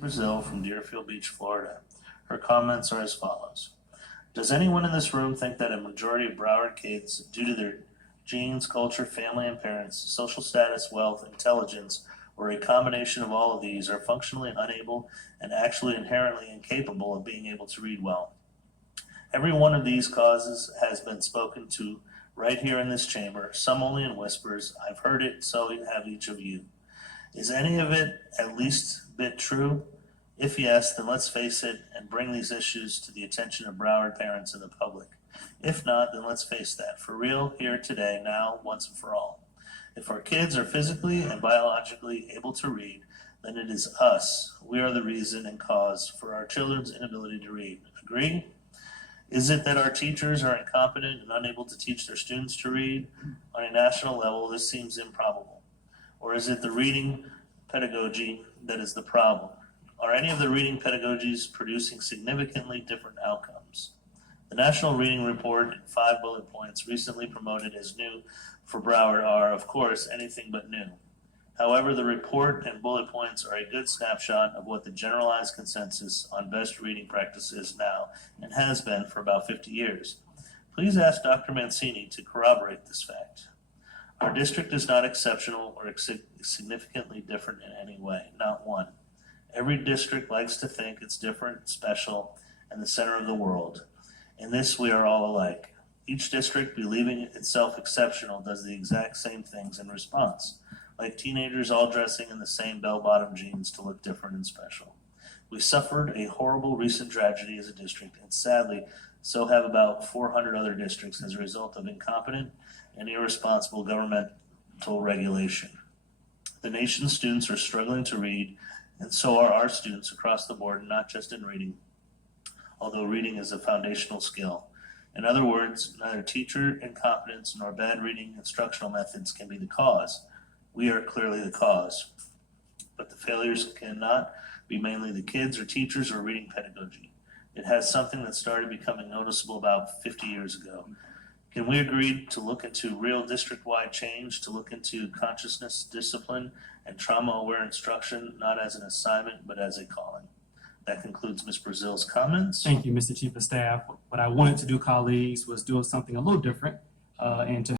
Brazil from Deerfield Beach, Florida. Her comments are as follows. Does anyone in this room think that a majority of Broward kids, due to their genes, culture, family, and parents, social status, wealth, intelligence, or a combination of all of these, are functionally unable and actually inherently incapable of being able to read well? Every one of these causes has been spoken to right here in this chamber, some only in whispers. I've heard it, so have each of you. Is any of it at least a bit true? If yes, then let's face it and bring these issues to the attention of Broward parents and the public. If not, then let's face that, for real, here today, now, once and for all. If our kids are physically and biologically able to read, then it is us. We are the reason and cause for our children's inability to read. Agree? Is it that our teachers are incompetent and unable to teach their students to read? On a national level, this seems improbable. Or is it the reading pedagogy that is the problem? Are any of the reading pedagogies producing significantly different outcomes? The National Reading Report in 5 bullet points recently promoted as new for Broward are, of course, anything but new. However, the report and bullet points are a good snapshot of what the generalized consensus on best reading practice is now and has been for about 50 years. Please ask Dr. Mancini to corroborate this fact. Our district is not exceptional or significantly different in any way, not one. Every district likes to think it's different, special, and the center of the world. In this, we are all alike. Each district, believing itself exceptional, does the exact same things in response, like teenagers all dressing in the same bell-bottom jeans to look different and special. We suffered a horrible recent tragedy as a district, and sadly, so have about 400 other districts as a result of incompetent and irresponsible governmental regulation. The nation's students are struggling to read, and so are our students across the board, not just in reading, although reading is a foundational skill. In other words, neither teacher incompetence nor bad reading instructional methods can be the cause. We are clearly the cause. But the failures cannot be mainly the kids or teachers or reading pedagogy. It has something that started becoming noticeable about 50 years ago. Can we agree to look into real district-wide change, to look into consciousness, discipline, and trauma-aware instruction, not as an assignment, but as a calling? That concludes Ms. Brazil's comments. Thank you, Mr. Chief of Staff. What I wanted to do, colleagues, was do something a little different and to